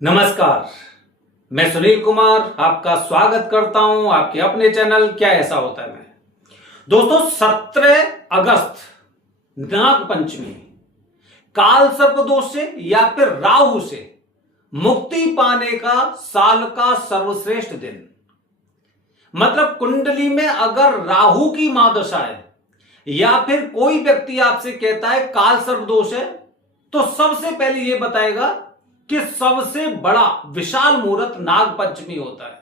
नमस्कार। मैं सुनील कुमार आपका स्वागत करता हूं आपके अपने चैनल क्या ऐसा होता है में। दोस्तों 17 अगस्त नाग पंचमी काल सर्प दोष से या फिर राहु से मुक्ति पाने का साल का सर्वश्रेष्ठ दिन। मतलब कुंडली में अगर राहु की महादशा है या फिर कोई व्यक्ति आपसे कहता है काल सर्प दोष है, तो सबसे पहले यह बताएगा कि सबसे बड़ा विशाल मुहूर्त नाग पंचमी होता है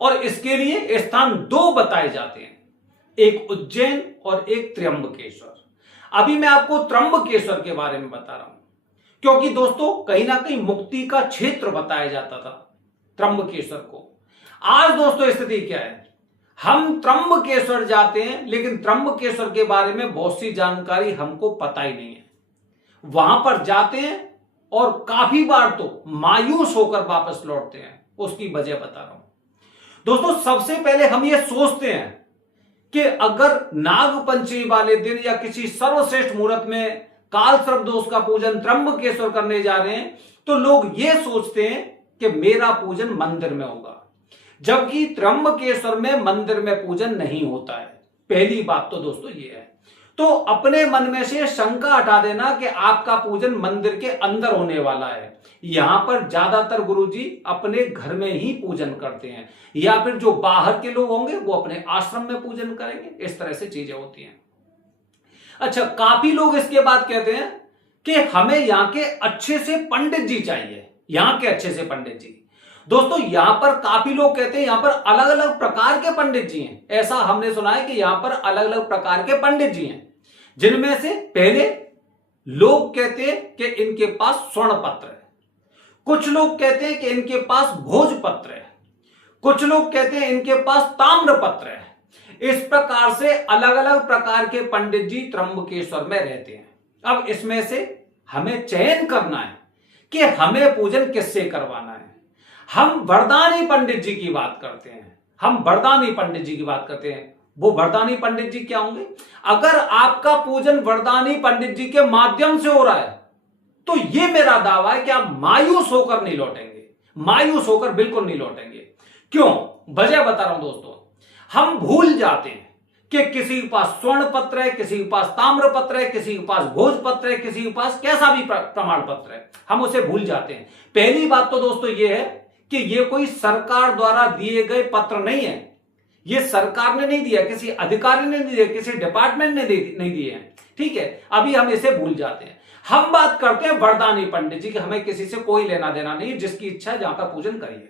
और इसके लिए स्थान दो बताए जाते हैं, एक उज्जैन और एक त्र्यंबकेश्वर। अभी मैं आपको त्र्यंबकेश्वर के बारे में बता रहा हूं क्योंकि दोस्तों कहीं ना कहीं मुक्ति का क्षेत्र बताया जाता था त्र्यंबकेश्वर को। आज दोस्तों स्थिति क्या है, हम त्र्यंबकेश्वर जाते हैं लेकिन त्र्यंबकेश्वर के बारे में बहुत सी जानकारी हमको पता ही नहीं है। वहां पर जाते हैं और काफी बार तो मायूस होकर वापस लौटते हैं। उसकी वजह बता रहा हूं दोस्तों। सबसे पहले हम ये सोचते हैं कि अगर नाग पंचमी वाले दिन या किसी सर्वश्रेष्ठ मुहूर्त में काल सर्प दोष का पूजन त्र्यंबकेश्वर करने जा रहे हैं तो लोग ये सोचते हैं कि मेरा पूजन मंदिर में होगा, जबकि त्र्यंबकेश्वर में मंदिर में पूजन नहीं होता है। पहली बात तो दोस्तों ये है, तो अपने मन में से शंका हटा देना कि आपका पूजन मंदिर के अंदर होने वाला है। यहां पर ज्यादातर गुरुजी अपने घर में ही पूजन करते हैं या फिर जो बाहर के लोग होंगे वो अपने आश्रम में पूजन करेंगे। इस तरह से चीजें होती हैं। अच्छा, काफी लोग इसके बाद कहते हैं कि हमें यहां के अच्छे से पंडित जी चाहिए, यहां के अच्छे से पंडित जी। दोस्तों यहां पर काफी लोग कहते हैं यहां पर अलग अलग प्रकार के पंडित जी हैं। ऐसा हमने सुना है कि यहां पर अलग अलग प्रकार के पंडित जी हैं, जिनमें से पहले लोग कहते हैं कि इनके पास स्वर्ण पत्र है, कुछ लोग कहते हैं कि इनके पास भोज पत्र है, कुछ लोग कहते हैं इनके पास ताम्र पत्र है। इस प्रकार से अलग अलग प्रकार के पंडित जी त्र्यंबकेश्वर में रहते हैं। अब इसमें से हमें चयन करना है कि हमें पूजन किससे करवाना है। हम वरदानी पंडित जी की बात करते हैं, हम वरदानी पंडित जी की बात करते हैं। वो वरदानी पंडित जी क्या होंगे? अगर आपका पूजन वरदानी पंडित जी के माध्यम से हो रहा है तो ये मेरा दावा है कि आप मायूस होकर नहीं लौटेंगे, मायूस होकर बिल्कुल नहीं लौटेंगे। क्यों? वजह बता रहा हूं दोस्तों। हम भूल जाते हैं कि किसी के पास स्वर्ण पत्र है, किसी के पास ताम्र पत्र है, किसी के पास भोज पत्र है, किसी के पास कैसा भी प्रमाण पत्र है, हम उसे भूल जाते हैं। पहली बात तो दोस्तों ये है कि ये कोई सरकार द्वारा दिए गए पत्र नहीं है, ये सरकार ने नहीं दिया, किसी अधिकारी ने नहीं दिया, किसी डिपार्टमेंट ने नहीं दिए हैं। ठीक है, अभी हम इसे भूल जाते हैं। हम बात करते हैं वरदानी पंडित जी की, हमें किसी से कोई लेना देना नहीं, जिसकी इच्छा है जहां का पूजन करिए।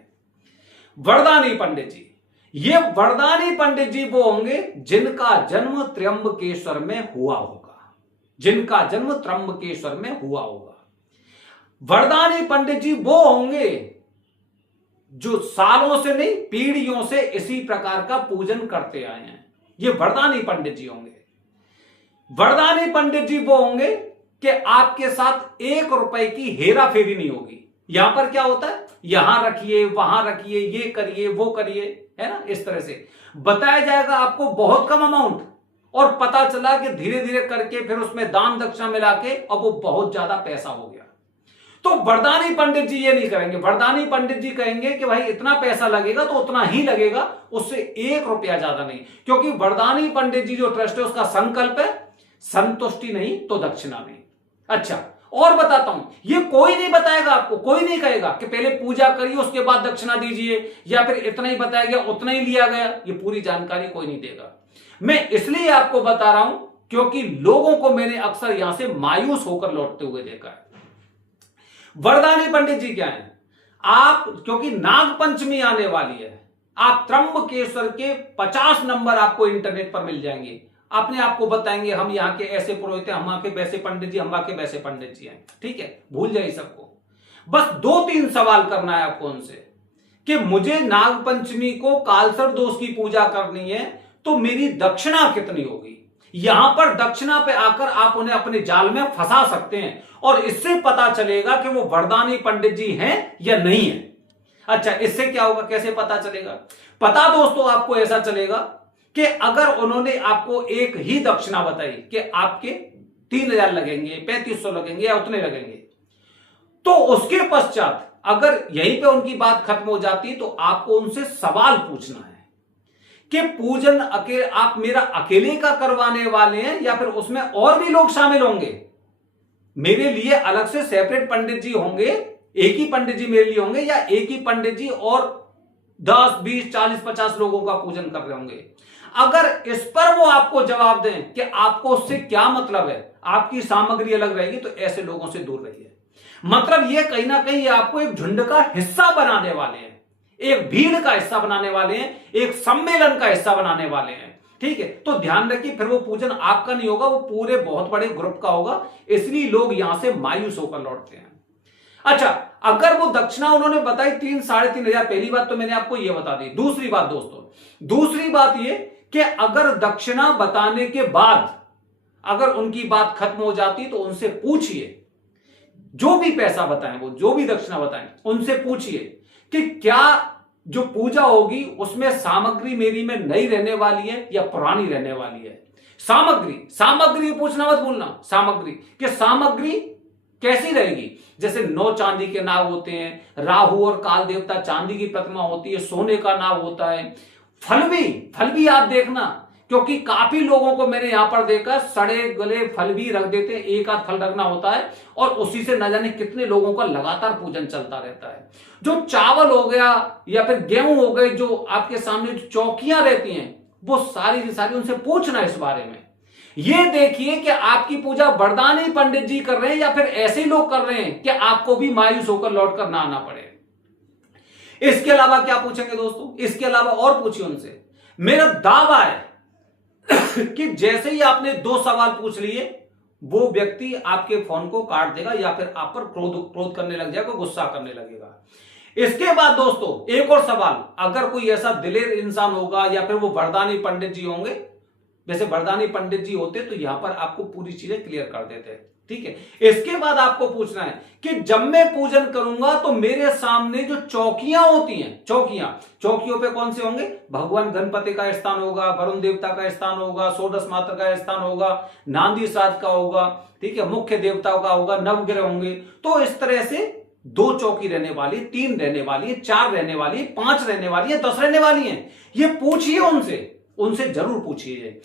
वरदानी पंडित जी, ये वरदानी पंडित जी वो होंगे जिनका जन्म त्र्यंबकेश्वर में हुआ होगा, जिनका जन्म त्र्यंबकेश्वर में हुआ होगा। वरदानी पंडित जी वो होंगे जो सालों से नहीं पीढ़ियों से इसी प्रकार का पूजन करते आए हैं। ये वरदानी पंडित जी होंगे। वरदानी पंडित जी वो होंगे कि आपके साथ 1 रुपए की हेरा फेरी नहीं होगी। यहां पर क्या होता है, यहां रखिए, वहां रखिए, ये करिए, वो करिए, है ना। इस तरह से बताया जाएगा आपको बहुत कम अमाउंट, और पता चला कि धीरे धीरे करके फिर उसमें दान दक्षिणा मिला के अब वो बहुत ज्यादा पैसा हो गया। तो वरदानी पंडित जी ये नहीं करेंगे। वरदानी पंडित जी कहेंगे कि भाई इतना पैसा लगेगा तो उतना ही लगेगा, उससे 1 रुपया ज्यादा नहीं। क्योंकि वरदानी पंडित जी जो ट्रस्ट है उसका संकल्प है संतुष्टि नहीं तो दक्षिणा नहीं। अच्छा, और बताता हूं, ये कोई नहीं बताएगा आपको, कोई नहीं कहेगा कि पहले पूजा करिए उसके बाद दक्षिणा दीजिए, या फिर इतना ही बताया गया उतना ही लिया गया। ये पूरी जानकारी कोई नहीं देगा। मैं इसलिए आपको बता रहा हूं क्योंकि लोगों को मैंने अक्सर यहां से मायूस होकर लौटते हुए देखा है। वरदानी पंडित जी क्या है? आप, क्योंकि नाग पंचमी आने वाली है, आप त्र्यंबकेश्वर के 50 नंबर आपको इंटरनेट पर मिल जाएंगे। अपने आपको बताएंगे हम यहाँ के ऐसे पुरोहित हैं, हम वहां के वैसे पंडित जी, हम वहां के वैसे पंडित जी हैं। ठीक है, भूल जाइए सबको। बस 2-3 सवाल करना है आपको उनसे कि मुझे नाग पंचमी को कालसर्प दोष की पूजा करनी है तो मेरी दक्षिणा कितनी होगी। यहां पर दक्षिणा पे आकर आप उन्हें अपने जाल में फंसा सकते हैं और इससे पता चलेगा कि वो वरदानी पंडित जी हैं या नहीं है। अच्छा, इससे क्या होगा, कैसे पता चलेगा? पता दोस्तों आपको ऐसा चलेगा कि अगर उन्होंने आपको एक ही दक्षिणा बताई कि आपके 3000 लगेंगे, 3500 लगेंगे या उतने लगेंगे, तो उसके पश्चात अगर यहीं पे उनकी बात खत्म हो जाती है तो आपको उनसे सवाल पूछना है कि पूजन आप मेरा अकेले का करवाने वाले हैं या फिर उसमें और भी लोग शामिल होंगे? मेरे लिए अलग से सेपरेट पंडित जी होंगे, एक ही पंडित जी मेरे लिए होंगे, या एक ही पंडित जी और 10, 20, 40, 50 लोगों का पूजन कर रहे होंगे? अगर इस पर वो आपको जवाब दें कि आपको उससे क्या मतलब है, आपकी सामग्री अलग रहेगी, तो ऐसे लोगों से दूर रहिए। मतलब ये कहीं ना कहीं आपको एक झुंड का हिस्सा बनाने वाले हैं, एक भीड़ का हिस्सा बनाने वाले हैं, एक सम्मेलन का हिस्सा बनाने वाले हैं। ठीक है, तो ध्यान रखिए, फिर वो पूजन आपका नहीं होगा, वो पूरे बहुत बड़े ग्रुप का होगा, इसलिए लोग यहां से मायूस होकर लौटते हैं। अच्छा, अगर वो दक्षिणा उन्होंने बताई 3-3.5 हजार, पहली बात तो मैंने आपको ये बता दी। दूसरी बात दोस्तों, दूसरी बात ये कि अगर दक्षिणा बताने के बाद अगर उनकी बात खत्म हो जाती तो उनसे पूछिए, जो भी पैसा बताएं, वो जो भी दक्षिणा बताएं, उनसे पूछिए कि क्या जो पूजा होगी उसमें सामग्री मेरी में नई रहने वाली है या पुरानी रहने वाली है। सामग्री पूछना मत भूलना, सामग्री कि सामग्री कैसी रहेगी। जैसे 9 चांदी के नाव होते हैं, राहु और काल देवता चांदी की प्रतिमा होती है, सोने का नाव होता है। फल भी आप देखना, क्योंकि काफी लोगों को मैंने यहां पर देखा सड़े गले फल भी रख देते हैं, एक आध फल रखना होता है और उसी से न जाने कितने लोगों का लगातार पूजन चलता रहता है। जो चावल हो गया या फिर गेहूं हो गए, जो आपके सामने जो चौकियां रहती हैं, वो सारी की सारी उनसे पूछना इस बारे में। ये देखिए कि आपकी पूजा वरदानी पंडित जी कर रहे हैं या फिर ऐसे लोग कर रहे हैं कि आपको भी मायूस होकर लौटकर ना आना पड़े। इसके अलावा क्या पूछेंगे दोस्तों, इसके अलावा और पूछिए उनसे। मेरा दावा है कि जैसे ही आपने 2 सवाल पूछ लिए, वो व्यक्ति आपके फोन को काट देगा या फिर आप पर क्रोध करने लग जाएगा, गुस्सा करने लगेगा। इसके बाद दोस्तों एक और सवाल, अगर कोई ऐसा दिलेर इंसान होगा या फिर वो वरदानी पंडित जी होंगे, वैसे वरदानी पंडित जी होते तो यहां पर आपको पूरी चीजें क्लियर कर देते। ठीक है, इसके बाद आपको पूछना है कि जब मैं पूजन करूंगा तो मेरे सामने जो चौकियां होती हैं, चौकियों पे कौन से होंगे? भगवान गणपति का स्थान होगा, वरुण देवता का स्थान होगा, षोडश मात्र का स्थान होगा, नांदी श्राद्ध का होगा, ठीक है, मुख्य देवताओं का होगा, नवग्रह होंगे। तो इस तरह से 2 चौकी रहने वाली, 3 रहने वाली है, 4 रहने वाली है, 5 रहने वाली है, 10 रहने वाली है। ये पूछिए उनसे जरूर पूछिए।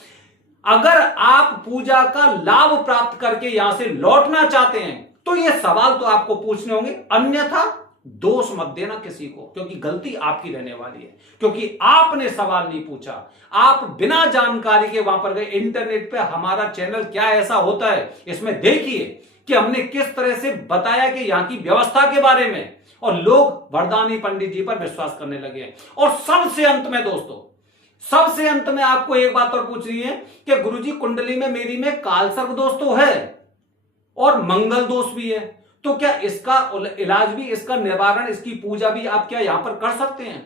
अगर आप पूजा का लाभ प्राप्त करके यहां से लौटना चाहते हैं तो ये सवाल तो आपको पूछने होंगे, अन्यथा दोष मत देना किसी को, क्योंकि गलती आपकी रहने वाली है, क्योंकि आपने सवाल नहीं पूछा। आप बिना जानकारी के वहां पर गए। इंटरनेट पे हमारा चैनल क्या ऐसा होता है, इसमें देखिए कि हमने किस तरह से बताया कि यहां की व्यवस्था के बारे में, और लोग वरदानी पंडित जी पर विश्वास करने लगे। और सबसे अंत में दोस्तों, सबसे अंत में आपको एक बात और पूछ रही है कि गुरुजी कुंडली में मेरी में कालसर्प दोष तो है और मंगल दोष भी है, तो क्या इसका इलाज भी, इसका निवारण, इसकी पूजा भी आप क्या यहां पर कर सकते हैं?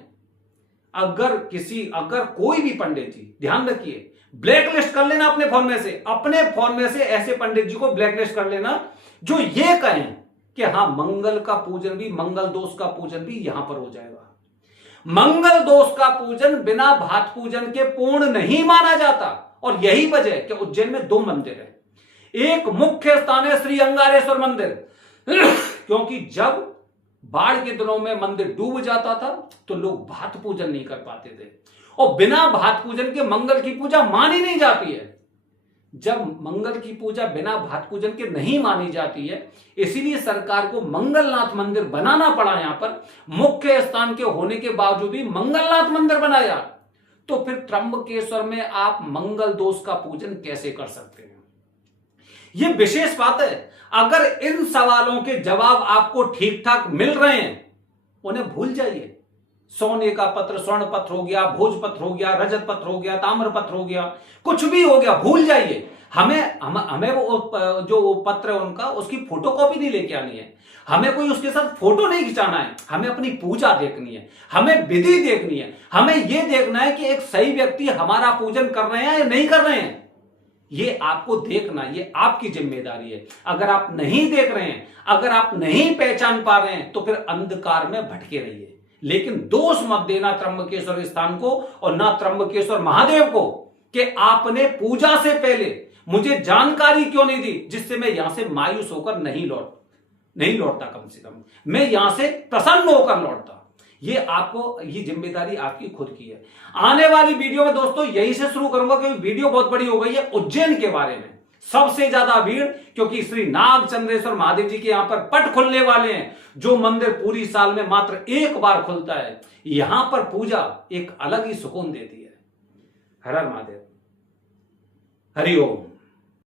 अगर कोई भी पंडित जी, ध्यान रखिए, ब्लैकलिस्ट कर लेना अपने फोन में से ऐसे पंडित जी को ब्लैकलिस्ट कर लेना जो ये कहें कि हां मंगल का पूजन भी, मंगल दोष का पूजन भी यहां पर हो जाएगा। मंगल दोष का पूजन बिना भात पूजन के पूर्ण नहीं माना जाता, और यही वजह है कि उज्जैन में 2 मंदिर है। एक मुख्य स्थान है श्री अंगारेश्वर मंदिर, क्योंकि जब बाढ़ के दिनों में मंदिर डूब जाता था तो लोग भात पूजन नहीं कर पाते थे, और बिना भात पूजन के मंगल की पूजा मानी नहीं जाती है। जब मंगल की पूजा बिना भात पूजन के नहीं मानी जाती है, इसीलिए सरकार को मंगलनाथ मंदिर बनाना पड़ा। यहां पर मुख्य स्थान के होने के बावजूद भी मंगलनाथ मंदिर बनाया, तो फिर त्र्यंबकेश्वर में आप मंगल दोष का पूजन कैसे कर सकते हैं? यह विशेष बात है। अगर इन सवालों के जवाब आपको ठीक ठाक मिल रहे हैं, उन्हें भूल जाइए। सोने का पत्र, स्वर्ण पत्र हो गया, भोज पत्र हो गया, रजत पत्र हो गया, ताम्र पत्र हो गया, कुछ भी हो गया, भूल जाइए। हमें वो जो पत्र है उनका, उसकी फोटोकॉपी नहीं लेके आनी है, हमें कोई उसके साथ फोटो नहीं खिंचाना है, हमें अपनी पूजा देखनी है, हमें विधि देखनी है, हमें यह देखना है कि एक सही व्यक्ति हमारा पूजन कर रहे हैं या नहीं कर रहे हैं। ये आपको देखना, ये आपकी जिम्मेदारी है। अगर आप नहीं देख रहे हैं, अगर आप नहीं पहचान पा रहे हैं, तो फिर अंधकार में भटके रहिए। लेकिन दोष मत देना त्र्यंबकेश्वर स्थान को और ना त्र्यंबकेश्वर महादेव को कि आपने पूजा से पहले मुझे जानकारी क्यों नहीं दी, जिससे मैं यहां से मायूस होकर नहीं लौट नहीं लौटता, कम से कम मैं यहां से प्रसन्न होकर लौटता। ये आपको, ये जिम्मेदारी आपकी खुद की है। आने वाली वीडियो में दोस्तों यही से शुरू करूंगा, क्योंकि वीडियो बहुत बड़ी हो गई है। उज्जैन के बारे में सबसे ज्यादा भीड़, क्योंकि श्री नाग चंद्रेश्वर महादेव जी के यहां पर पट खुलने वाले हैं, जो मंदिर पूरी साल में मात्र एक बार खुलता है। यहां पर पूजा एक अलग ही सुकून देती है। हर हर महादेव, हरि ओम।